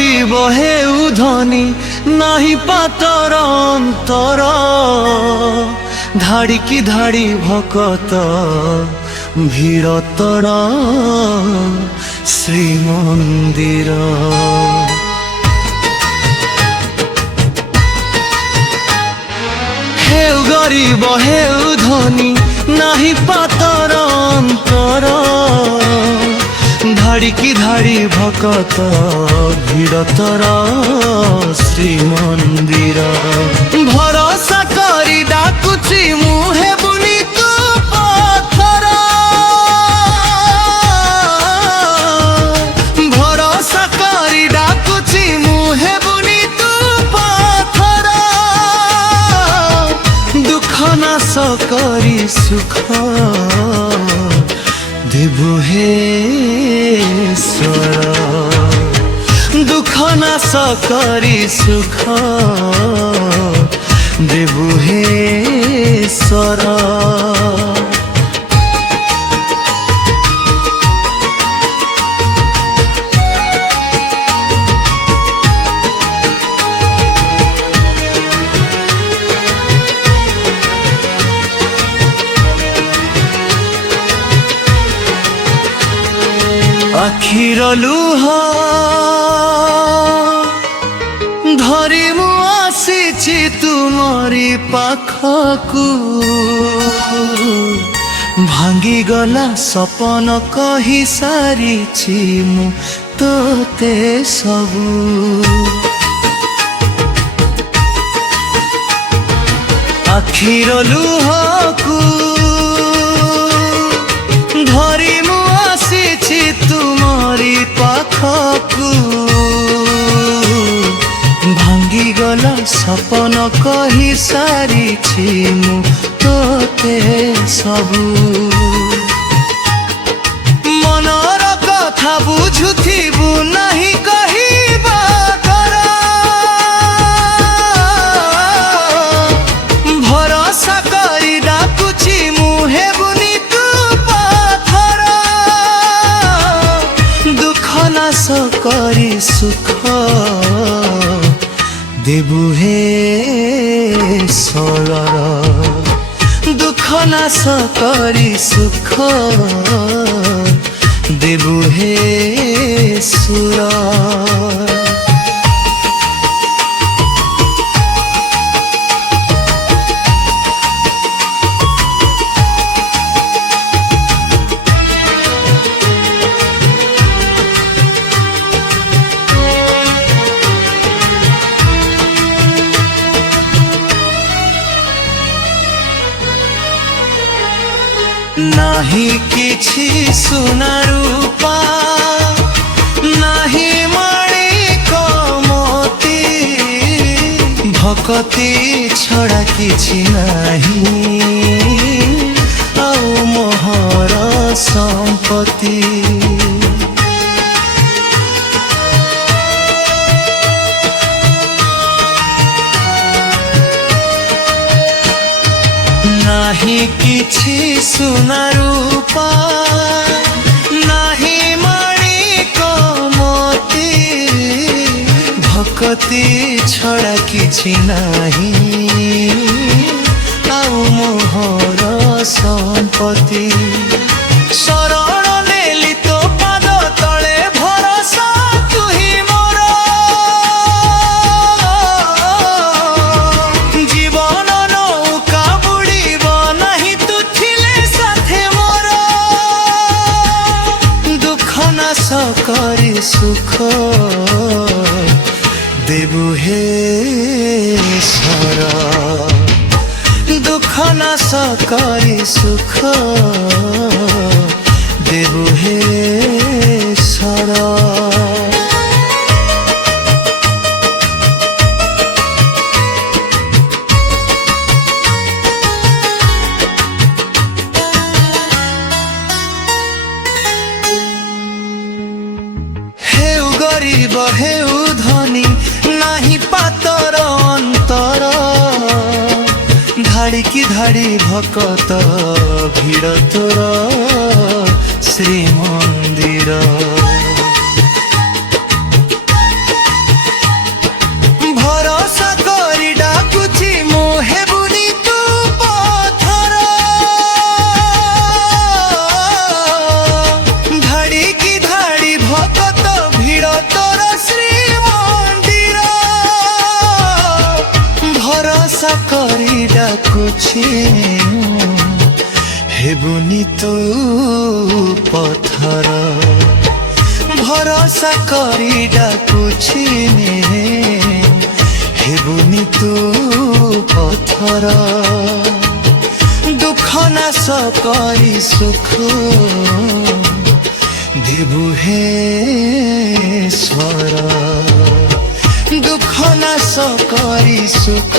গরিব হেউ ধনী নাহি পাতর অন্তর ধাড়িকি ধাড়ি ভকত ভিড়তর শ্রীমন্দির। হেউ গরিব হেউ ধনী নাহি পাতর অন্তর ধাড়িকি ধাড়ি ভকত ভিড়তর শ্রীমন্দির। ভরসা করি ডাকুছি মুহে বুনি তু পথর ভরসা করি ডাকুছি মুহে বুনি তু পথর দুঃখ নাশ করি সুখ দেবু হে ঈশ্বর। দুঃখ নাশ করি সুখ দেবু হে ঈশ্বর। আখির লুহ ধরি মু আসিছি তুমরি পাখকু ভাঙ্গি গলা সপন কহি সারিছি মু তোতে সবু। আখির লুহকু ধরি মু আসিছি তুমরি পাখকু ভাঙ্গি গলা সপন কহি সারিছি মু তোতে সবু। মনর কথা বুঝুথিবু নাহি কহিবা কর ভরসা করি ডাকুছি মুহে বুনি তু পথর দুঃখ নাশ করি সুখ দেবু হে ঈশ্বর। দুঃখ নাশ করি সুখ দেবু হে ঈশ্বর। নাহি কিছু সোনা রূপা নাহি মাণিক মোতি ভকতি ছড়া কিছু নাহি আউ মোহর সম্পত্তি। নাহি কিছু সোনা রূপা নাহি মাণিক মোতি ভকতি ছড়া কিছু নাহি আউ মোহর সম্পত্তি। শরণ নেলি তো পাদ তলে ভরসা তুহি মোর জীবন নৌকা বুড়িব নাহি তু ছিলে সাথে মোর দুঃখ নাশ করি সুখ দেবু হে ঈশ্বর। দুঃখ নাশ করি সুখ দেবু হে ঈশ্বর। হেউ গরিব হেউ ধনী নাহি পাতর অন্তর ধাড়িকি ধাড়ি ভকত ভিড় তোর শ্রীমন্দির। ডাকুছি হেবুনি তু পথর ভরসা করি ডাকুছি হেবুনি তু পথর দুঃখ নাশ করি সুখ দেবু হে স্বর দুঃখ নাশ করি সুখ